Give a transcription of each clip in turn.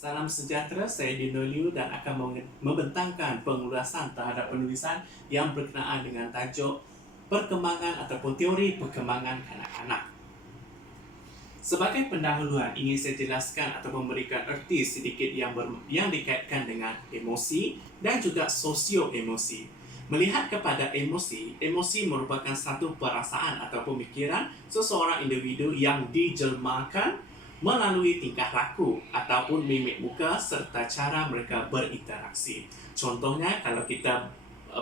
Salam sejahtera, saya Dino Liu dan akan membentangkan pengulasan terhadap penulisan yang berkenaan dengan tajuk perkembangan ataupun teori perkembangan kanak-kanak. Sebagai pendahuluan, ingin saya jelaskan atau memberikan erti sedikit yang dikaitkan dengan emosi dan juga sosio-emosi. Melihat kepada emosi, emosi merupakan satu perasaan atau pemikiran seseorang individu yang dijelmakan melalui tingkah laku ataupun mimik muka serta cara mereka berinteraksi. Contohnya, kalau kita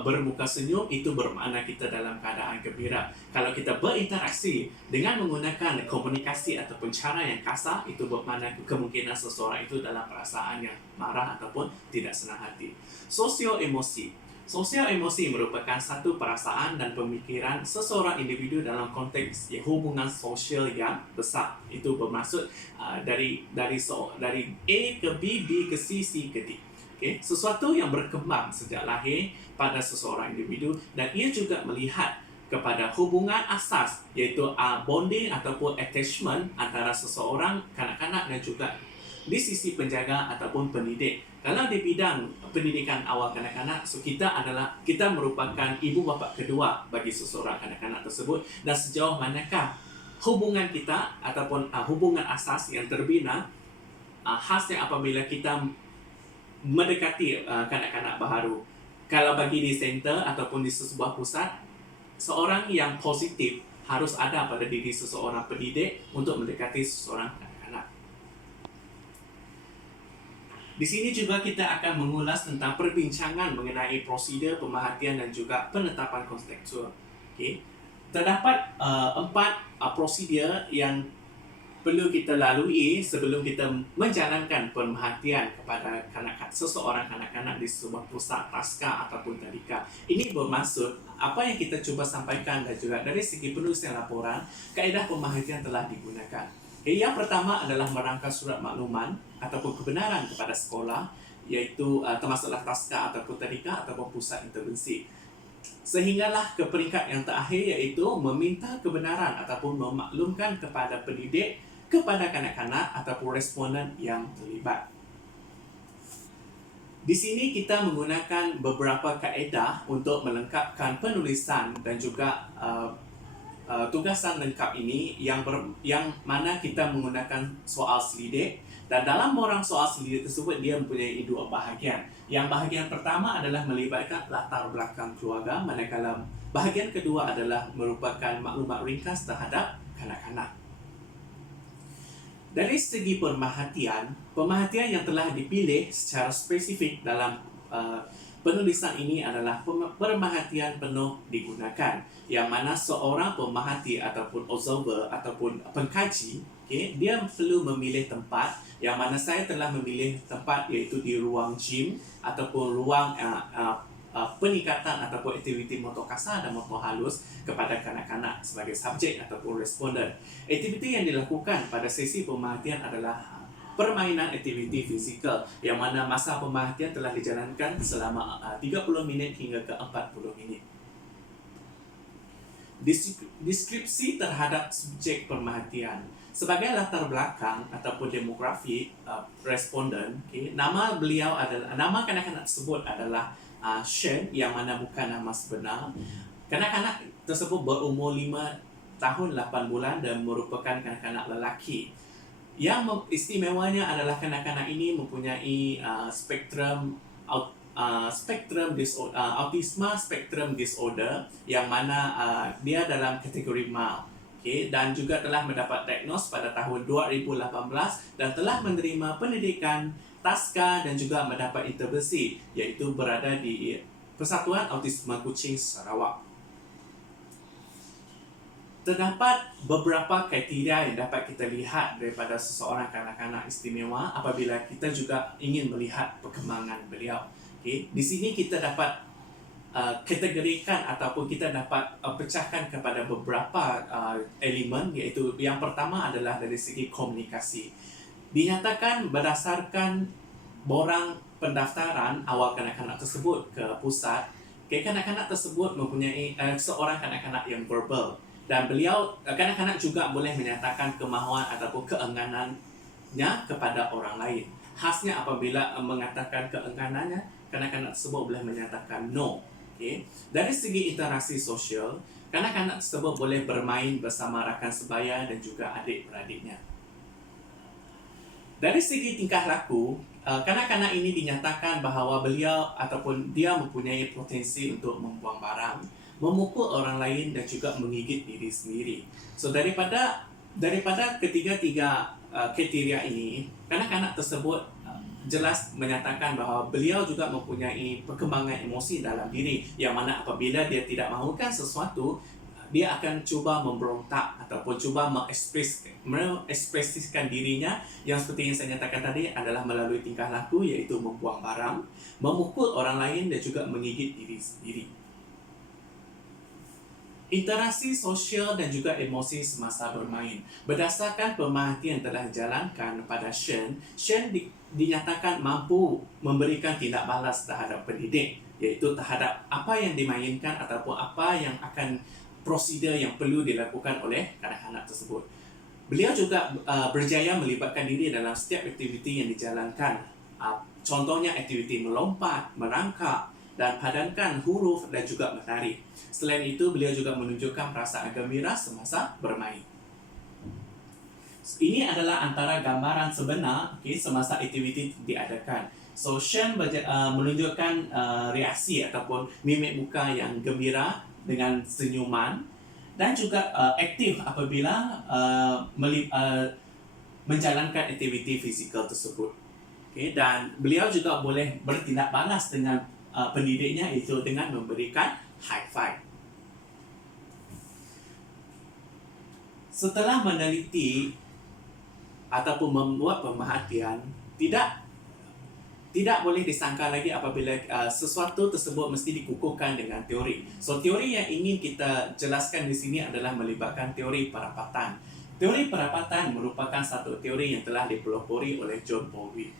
bermuka senyum, itu bermakna kita dalam keadaan gembira. Kalau kita berinteraksi dengan menggunakan komunikasi ataupun cara yang kasar, itu bermakna kemungkinan seseorang itu dalam perasaannya marah ataupun tidak senang hati. Sosio-emosi merupakan satu perasaan dan pemikiran seseorang individu dalam konteks hubungan sosial yang besar. Itu bermaksud dari A ke B, B ke C, C ke D. Okay? Sesuatu yang berkembang sejak lahir pada seseorang individu, dan ia juga melihat kepada hubungan asas, iaitu bonding ataupun attachment antara seseorang kanak-kanak dan juga di sisi penjaga ataupun pendidik. Kalau di bidang pendidikan awal kanak-kanak, so kita merupakan ibu bapa kedua bagi seseorang kanak-kanak tersebut, dan sejauh manakah hubungan kita ataupun hubungan asas yang terbina khasnya apabila kita mendekati kanak-kanak baharu. Kalau bagi di center ataupun di sebuah pusat, seorang yang positif harus ada pada diri seseorang pendidik untuk mendekati seseorang kanak-kanak. Di sini juga kita akan mengulas tentang perbincangan mengenai prosedur pemerhatian dan juga penetapan kontekstual. Okay. Terdapat 4 prosedur yang perlu kita lalui sebelum kita menjalankan pemerhatian kepada seseorang kanak-kanak di sebuah pusat taska ataupun tadika. Ini bermaksud apa yang kita cuba sampaikan dan juga dari segi penulisan laporan, kaedah pemerhatian telah digunakan. Okay, yang pertama adalah merangka surat makluman ataupun kebenaran kepada sekolah, iaitu termasuklah taska ataupun tadika ataupun pusat intervensi. Sehinggalah ke peringkat yang terakhir, iaitu meminta kebenaran ataupun memaklumkan kepada pendidik, kepada kanak-kanak ataupun responden yang terlibat. Di sini kita menggunakan beberapa kaedah untuk melengkapkan penulisan dan juga tugasan lengkap ini yang mana kita menggunakan soal selidik, dan dalam borang soal selidik tersebut dia mempunyai 2 bahagian. Yang bahagian pertama adalah melibatkan latar belakang keluarga, manakala bahagian kedua adalah merupakan maklumat ringkas terhadap kanak-kanak. Dari segi pemerhatian yang telah dipilih secara spesifik dalam penulisan ini adalah pemerhatian penuh digunakan, yang mana seorang pemerhati ataupun observer ataupun pengkaji, okay, dia perlu memilih tempat, yang mana saya telah memilih tempat iaitu di ruang gym ataupun ruang peningkatan ataupun aktiviti motor kasar dan motor halus kepada kanak-kanak sebagai subjek ataupun responden. Aktiviti yang dilakukan pada sesi pemerhatian adalah permainan aktiviti fizikal, yang mana masa pemerhatian telah dijalankan selama 30 minit hingga ke 40 minit. Deskripsi terhadap subjek pemerhatian. Sebagai latar belakang ataupun demografi responden, okay, nama kanak-kanak tersebut adalah Shen, yang mana bukan nama sebenar. Kanak-kanak tersebut berumur 5 tahun 8 bulan dan merupakan kanak-kanak lelaki. Yang istimewanya adalah kanak-kanak ini mempunyai autisma spectrum disorder, yang mana dia dalam kategori mild. Okay, dan juga telah mendapat diagnos pada tahun 2018 dan telah menerima pendidikan taska dan juga mendapat intervensi, iaitu berada di Persatuan Autisme Kuching Sarawak. Terdapat beberapa kriteria yang dapat kita lihat daripada seseorang kanak-kanak istimewa apabila kita juga ingin melihat perkembangan beliau. Okay. Di sini kita dapat kategorikan ataupun kita dapat pecahkan kepada beberapa elemen, iaitu yang pertama adalah dari segi komunikasi. Dinyatakan berdasarkan borang pendaftaran awal kanak-kanak tersebut ke pusat, kanak-kanak tersebut mempunyai seorang kanak-kanak yang verbal, dan kanak-kanak juga boleh menyatakan kemahuan ataupun keengganannya kepada orang lain. khasnya apabila mengatakan keengganannya, kanak-kanak tersebut boleh menyatakan no. Okay. Dari segi interaksi sosial, kanak-kanak tersebut boleh bermain bersama rakan sebaya dan juga adik-beradiknya. Dari segi tingkah laku, kanak-kanak ini dinyatakan bahawa beliau ataupun dia mempunyai potensi untuk membuang barang, memukul orang lain dan juga menggigit diri sendiri. So daripada ketiga-tiga kriteria ini, kanak-kanak tersebut jelas menyatakan bahawa beliau juga mempunyai perkembangan emosi dalam diri, yang mana apabila dia tidak mahukan sesuatu, dia akan cuba memberontak ataupun cuba mengekspresikan dirinya, yang seperti yang saya nyatakan tadi adalah melalui tingkah laku, iaitu membuang barang, memukul orang lain dan juga menggigit diri sendiri. Interaksi sosial dan juga emosi semasa bermain. Berdasarkan pemerhatian telah dijalankan pada Shen dinyatakan mampu memberikan tindak balas terhadap pendidik, iaitu terhadap apa yang dimainkan ataupun apa yang akan prosedur yang perlu dilakukan oleh kanak-kanak tersebut. Beliau juga berjaya melibatkan diri dalam setiap aktiviti yang dijalankan. Contohnya aktiviti melompat, merangkak, dan padankan huruf dan juga menari. Selain itu, beliau juga menunjukkan perasaan gembira semasa bermain. Ini adalah antara gambaran sebenar semasa aktiviti diadakan. So, Shen menunjukkan reaksi ataupun mimik muka yang gembira dengan senyuman dan juga aktif apabila menjalankan aktiviti fizikal tersebut. Dan beliau juga boleh bertindak balas dengan pendidiknya, itu dengan memberikan high five. Setelah meneliti ataupun membuat pemerhatian, tidak boleh disangka lagi apabila sesuatu tersebut mesti dikukuhkan dengan teori. So, teori yang ingin kita jelaskan di sini adalah melibatkan teori perapatan. Teori perapatan merupakan satu teori yang telah dipelopori oleh John Bowlby.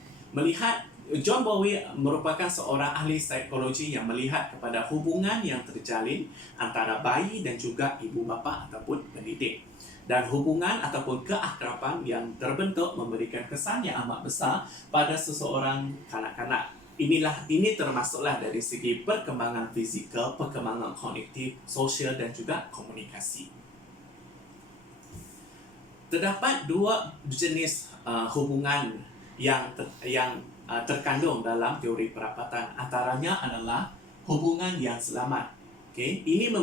John Bowlby merupakan seorang ahli psikologi yang melihat kepada hubungan yang terjalin antara bayi dan juga ibu bapa ataupun pendidik. Dan hubungan ataupun keakraban yang terbentuk memberikan kesan yang amat besar pada seseorang kanak-kanak. Ini termasuklah dari segi perkembangan fizikal, perkembangan kognitif, sosial dan juga komunikasi. Terdapat dua jenis hubungan yang terkandung dalam teori perapatan. Antaranya adalah hubungan yang selamat. Ini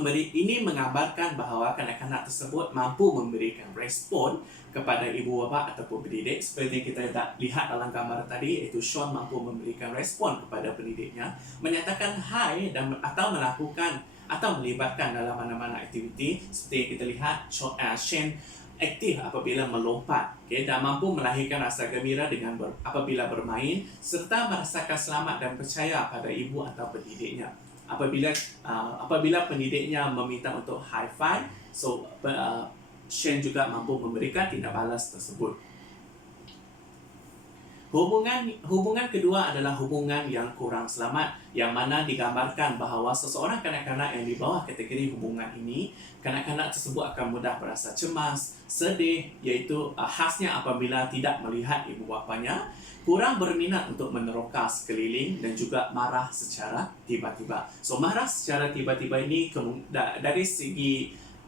menggambarkan bahawa kanak-kanak tersebut mampu memberikan respon kepada ibu bapa ataupun pendidik. Seperti yang kita lihat dalam gambar tadi, iaitu Sean mampu memberikan respon kepada pendidiknya, menyatakan hai atau melakukan atau melibatkan dalam mana-mana aktiviti. Seperti yang kita lihat, Shane aktif apabila melompat, dan mampu melahirkan rasa gembira apabila bermain, serta merasakan selamat dan percaya pada ibu atau pendidiknya. Apabila pendidiknya meminta untuk high five, so Shane juga mampu memberikan tindak balas tersebut. Hubungan kedua adalah hubungan yang kurang selamat, yang mana digambarkan bahawa seseorang kanak-kanak yang di bawah kategori hubungan ini, kanak-kanak tersebut akan mudah berasa cemas, sedih, iaitu khasnya apabila tidak melihat ibu bapanya, kurang berminat untuk meneroka sekeliling dan juga marah secara tiba-tiba. So, marah secara tiba-tiba ini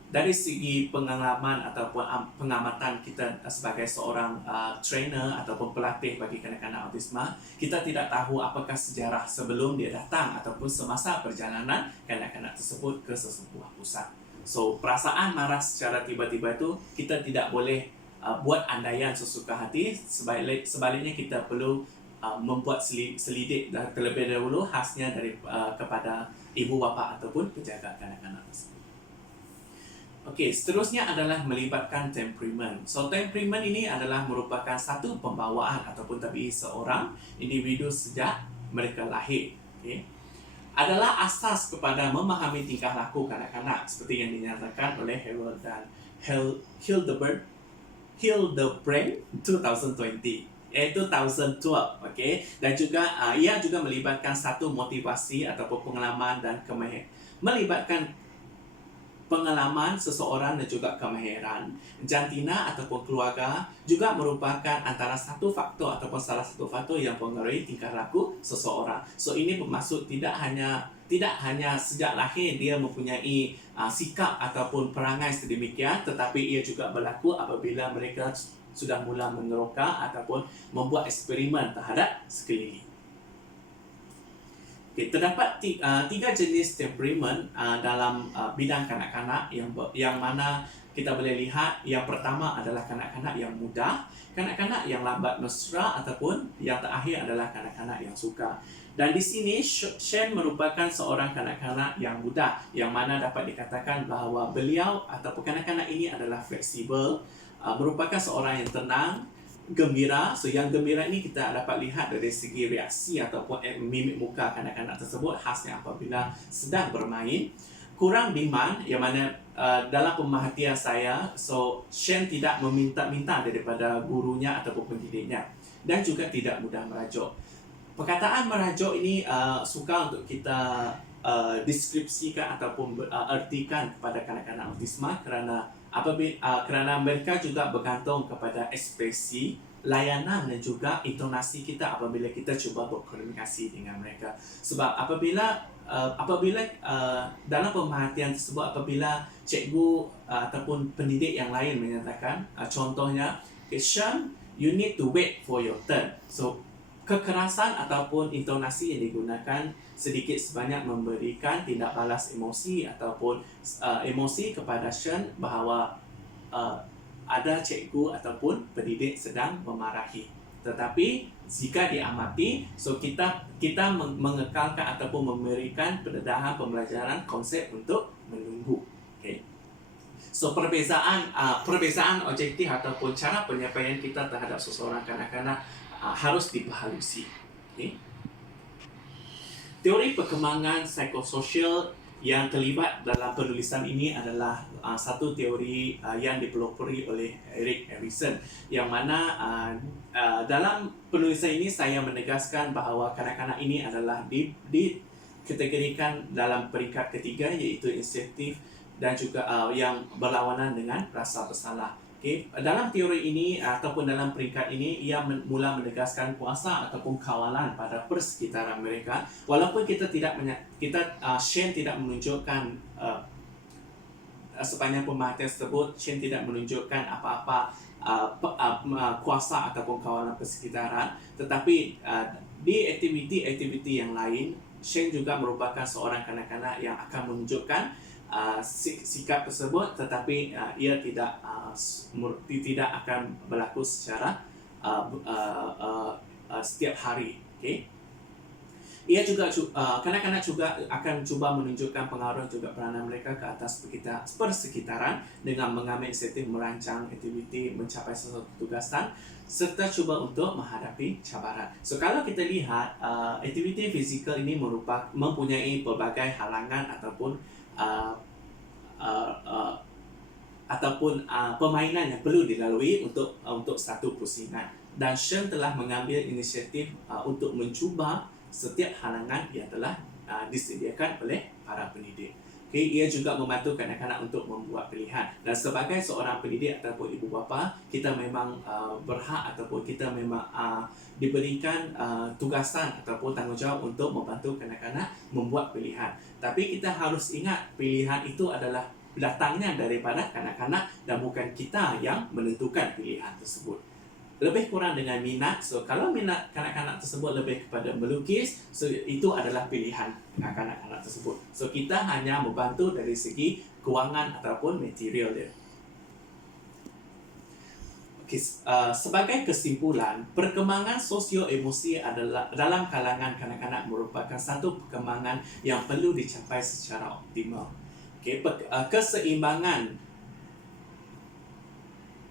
dari segi pengalaman ataupun pengamatan kita sebagai seorang trainer ataupun pelatih bagi kanak-kanak autisma, kita tidak tahu apakah sejarah sebelum dia datang ataupun semasa perjalanan kanak-kanak tersebut ke sesebuah pusat. So, perasaan marah secara tiba-tiba itu kita tidak boleh buat andaian sesuka hati. Sebaliknya kita perlu membuat selidik terlebih dahulu khasnya kepada ibu bapa ataupun penjaga kanak-kanak tersebut. Okey, seterusnya adalah melibatkan temperamen. So, temperamen ini adalah merupakan satu pembawaan ataupun tabiat seorang individu sejak mereka lahir. Adalah asas kepada memahami tingkah laku kanak-kanak seperti yang dinyatakan oleh Harold dan Hildebrand 2020, iaitu 2012. Dan juga ia juga melibatkan satu motivasi ataupun pengalaman dan melibatkan pengalaman seseorang dan juga kemahiran. Jantina ataupun keluarga juga merupakan antara satu faktor ataupun salah satu faktor yang mempengaruhi tingkah laku seseorang. So ini bermaksud tidak hanya sejak lahir dia mempunyai sikap ataupun perangai sedemikian, tetapi ia juga berlaku apabila mereka sudah mula meneroka ataupun membuat eksperimen terhadap sekeliling. Okay, terdapat tiga jenis temperamen dalam bidang kanak-kanak yang mana kita boleh lihat. Yang pertama adalah kanak-kanak yang mudah, kanak-kanak yang lambat mesra, ataupun yang terakhir adalah kanak-kanak yang suka. Dan di sini Shane merupakan seorang kanak-kanak yang mudah, yang mana dapat dikatakan bahawa beliau ataupun kanak-kanak ini adalah fleksibel, merupakan seorang yang tenang, gembira. So yang gembira ini kita dapat lihat dari segi reaksi ataupun mimik muka kanak-kanak tersebut, khasnya apabila sedang bermain. Kurang demand, yang mana dalam pemerhatian saya, so Shane tidak meminta-minta daripada gurunya ataupun pendidiknya, dan juga tidak mudah merajuk. Perkataan merajuk ini suka untuk kita deskripsikan ataupun artikan kepada kanak-kanak autisma kerana mereka juga bergantung kepada ekspresi, layanan dan juga intonasi kita apabila kita cuba berkomunikasi dengan mereka. Sebab apabila dalam pemerhatian tersebut, apabila cikgu ataupun pendidik yang lain menyatakan, contohnya, Sean, you need to wait for your turn. So kekerasan ataupun intonasi yang digunakan sedikit sebanyak memberikan tindak balas emosi ataupun emosi kepada Sean bahawa ada cikgu ataupun pendidik sedang memarahi. Tetapi jika diamati, so kita mengekalkan ataupun memberikan pendedahan pembelajaran konsep untuk menunggu. Okay. So perbezaan objektif ataupun cara penyampaian kita terhadap seseorang kanak-kanak harus diperhalusi. Okay. Teori perkembangan psikososial yang terlibat dalam penulisan ini adalah satu teori yang dipelopori oleh Erik Erikson, yang mana dalam penulisan ini saya menegaskan bahawa kanak-kanak ini adalah dikategorikan dalam peringkat ketiga, iaitu inisiatif dan juga yang berlawanan dengan rasa bersalah. Okay. Dalam teori ini ataupun dalam peringkat ini, ia mula menegaskan kuasa ataupun kawalan pada persekitaran mereka. Walaupun Shane tidak menunjukkan sepanjang pemerhatian tersebut, Shane tidak menunjukkan apa-apa kuasa ataupun kawalan persekitaran, tetapi di aktiviti-aktiviti yang lain, Shane juga merupakan seorang kanak-kanak yang akan menunjukkan sikap tersebut, tetapi ia tidak akan berlaku secara setiap hari. Okay? Ia juga kanak-kanak juga akan cuba menunjukkan pengaruh juga peranan mereka ke atas persekitaran dengan mengambil inisiatif merancang aktiviti, mencapai sesuatu tugasan, serta cuba untuk menghadapi cabaran. So kalau kita lihat aktiviti fizikal ini mempunyai pelbagai halangan ataupun permainan yang perlu dilalui untuk satu pusingan, dan Sean telah mengambil inisiatif untuk mencuba setiap halangan yang telah disediakan oleh para pendidik. Okay, ia juga membantu kanak-kanak untuk membuat pilihan, dan sebagai seorang pendidik ataupun ibu bapa, kita memang berhak ataupun kita memang diberikan tugasan ataupun tanggungjawab untuk membantu kanak-kanak membuat pilihan. Tapi kita harus ingat, pilihan itu adalah datangnya daripada kanak-kanak dan bukan kita yang menentukan pilihan tersebut. Lebih kurang dengan minat. So kalau minat kanak-kanak tersebut lebih kepada melukis, so itu adalah pilihan kanak-kanak tersebut. So kita hanya membantu dari segi kewangan ataupun material dia. Okay, sebagai kesimpulan, perkembangan sosio-emosi adalah dalam kalangan kanak-kanak merupakan satu perkembangan yang perlu dicapai secara optimal. Okay,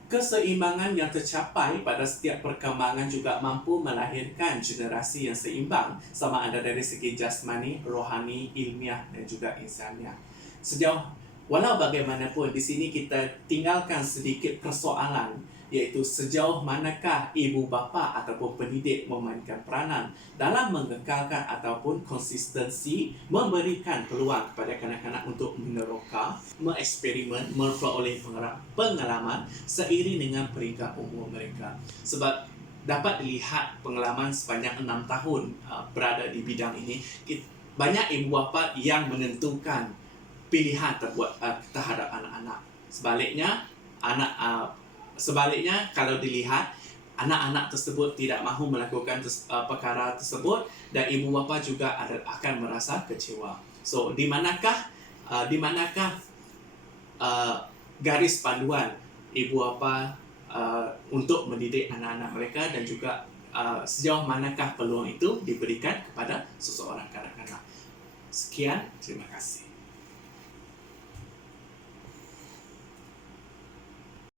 keseimbangan yang tercapai pada setiap perkembangan juga mampu melahirkan generasi yang seimbang, sama ada dari segi jasmani, rohani, ilmiah dan juga insaniah. Walau bagaimanapun, di sini kita tinggalkan sedikit persoalan iaitu sejauh manakah ibu bapa ataupun pendidik memainkan peranan dalam mengekalkan ataupun konsistensi memberikan peluang kepada kanak-kanak untuk meneroka, mengeksperimen, memperoleh pengalaman seiring dengan peringkat umur mereka. Sebab dapat dilihat pengalaman sepanjang 6 tahun berada di bidang ini, banyak ibu bapa yang menentukan pilihan terhadap anak-anak. Sebaliknya kalau dilihat anak-anak tersebut tidak mahu melakukan perkara tersebut, dan ibu bapa juga akan merasa kecewa. So di manakah garis panduan ibu bapa untuk mendidik anak-anak mereka, dan juga sejauh manakah peluang itu diberikan kepada seseorang kanak-kanak. Sekian, terima kasih.